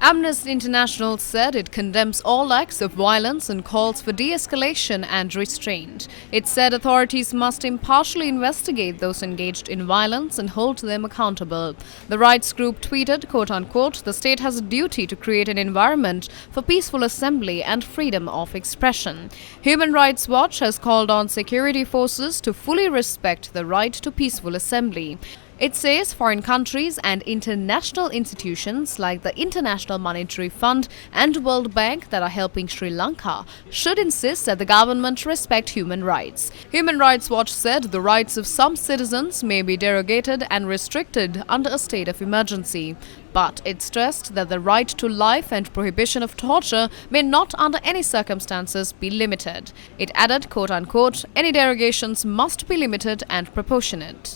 Amnesty International said it condemns all acts of violence and calls for de-escalation and restraint. It said authorities must impartially investigate those engaged in violence and hold them accountable. The rights group tweeted, quote-unquote, "The state has a duty to create an environment for peaceful assembly and freedom of expression." Human Rights Watch has called on security forces to fully respect the right to peaceful assembly. It says foreign countries and international institutions like the International Monetary Fund and World Bank that are helping Sri Lanka should insist that the government respect human rights. Human Rights Watch said the rights of some citizens may be derogated and restricted under a state of emergency. But it stressed that the right to life and prohibition of torture may not under any circumstances be limited. It added, quote-unquote, "Any derogations must be limited and proportionate."